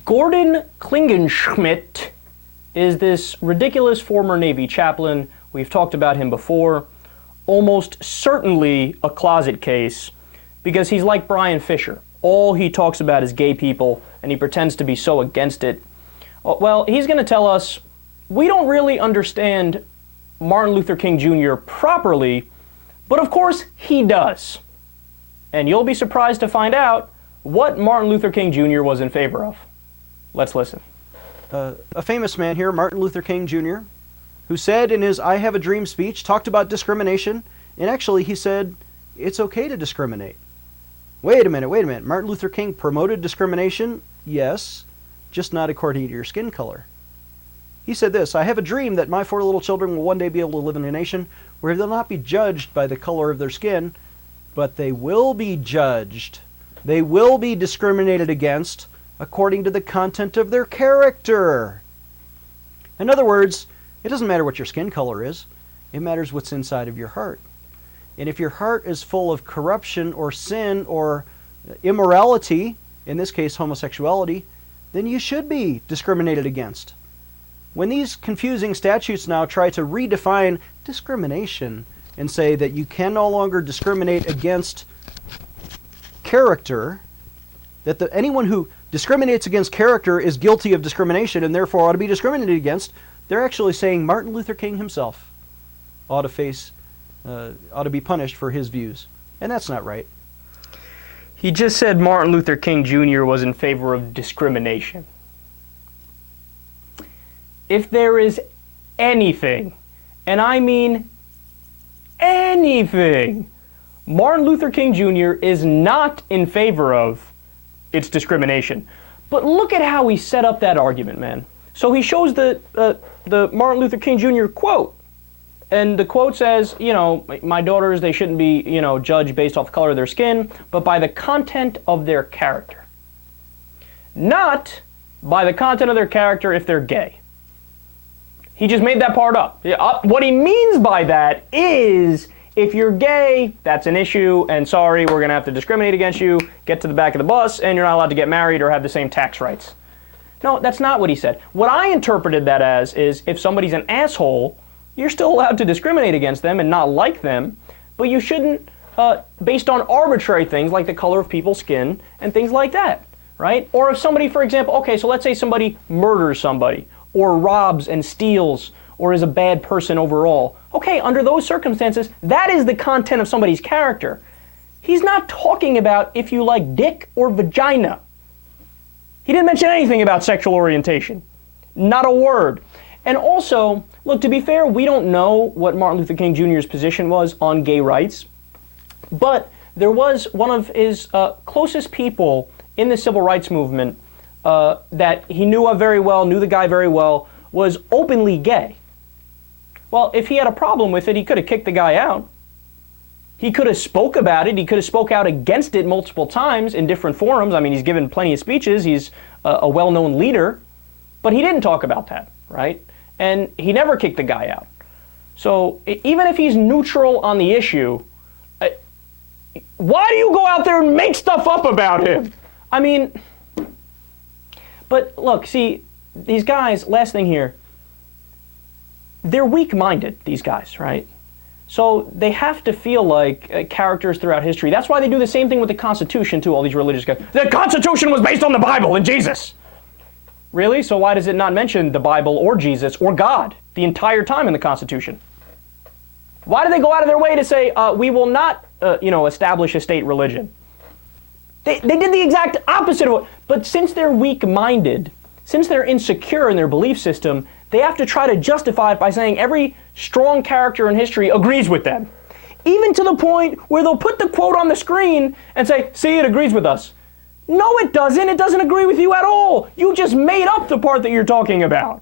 Klingenschmitt is this ridiculous former Navy chaplain. We've talked about him before. Almost certainly a closet case, because he's like Brian Fisher. All he talks about is gay people, and he pretends to be so against it. Well, he's going to tell us we don't really understand Martin Luther King Jr. properly, but of course he does. And you'll be surprised to find out what Martin Luther King Jr. was in favor of. Let's listen. A famous man here, Martin Luther King Jr., who said in his I Have a Dream speech, talked about discrimination, and actually he said, it's okay to discriminate. Wait a minute. Martin Luther King promoted discrimination? Yes, just not according to your skin color. He said this, I have a dream that my 4 little children will one day be able to live in a nation where they'll not be judged by the color of their skin, but they will be judged. They will be discriminated against according to the content of their character. In other words, it doesn't matter what your skin color is. It matters what's inside of your heart. And if your heart is full of corruption or sin or immorality, in this case homosexuality, then you should be discriminated against. When these confusing statutes now try to redefine discrimination and say that you can no longer discriminate against character, that anyone who discriminates against character is guilty of discrimination and therefore ought to be discriminated against, they're actually saying Martin Luther King himself ought to be punished for his views. And that's not right. He just said Martin Luther King Jr. was in favor of discrimination. If there is anything, and I mean anything, Martin Luther King Jr. is not in favor of, it's discrimination. But look at how he set up that argument, man. So he shows the Martin Luther King Jr. quote. And the quote says, you know, my daughters, they shouldn't be, you know, judged based off the color of their skin, but by the content of their character. Not by the content of their character if they're gay. He just made that part up. What he means by that is, if you're gay, that's an issue, and sorry, we're going to have to discriminate against you, get to the back of the bus, and you're not allowed to get married or have the same tax rights. No, that's not what he said. What I interpreted that as is, if somebody's an asshole, you're still allowed to discriminate against them and not like them, but you shouldn't, based on arbitrary things like the color of people's skin and things like that, right? Or if somebody, for example, okay, so let's say somebody murders somebody, or robs and steals, or is a bad person overall. Okay, under those circumstances, that is the content of somebody's character. He's not talking about if you like dick or vagina. He didn't mention anything about sexual orientation. Not a word. And also, look, to be fair, we don't know what Martin Luther King Jr.'s position was on gay rights, but there was one of his closest people in the civil rights movement that he knew of very well, knew the guy very well, was openly gay. Well, if he had a problem with it, he could have kicked the guy out. He could have spoke about it. He could have spoke out against it multiple times in different forums. I mean, he's given plenty of speeches. He's a well-known leader. But he didn't talk about that, right? And he never kicked the guy out. So even if he's neutral on the issue, why do you go out there and make stuff up about him? I mean, but look, see, these guys, last thing here, they're weak-minded, these guys, right? So they have to feel like characters throughout history. That's why they do the same thing with the Constitution, too, all these religious guys. The Constitution was based on the Bible and Jesus. Really? So why does it not mention the Bible or Jesus or God the entire time in the Constitution? Why do they go out of their way to say, we will not, establish a state religion? They did the exact opposite of it. But since they're weak-minded, since they're insecure in their belief system, they have to try to justify it by saying every strong character in history agrees with them. Even to the point where they'll put the quote on the screen and say, see, it agrees with us. No, it doesn't. It doesn't agree with you at all. You just made up the part that you're talking about.